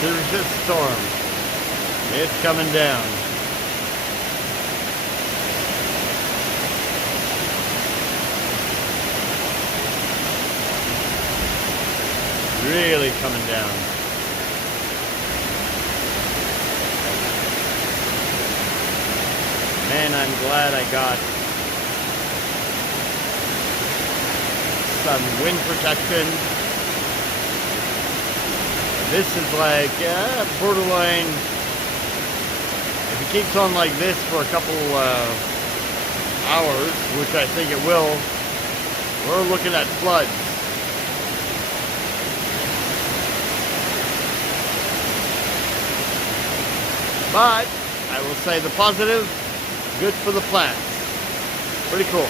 Serious storm. It's coming down. Really coming down. Man, I'm glad I got some wind protection. This is like borderline. If it keeps on like this for a couple hours, which I think it will, we're looking at floods. But I will say the positive, good for the plants. Pretty cool.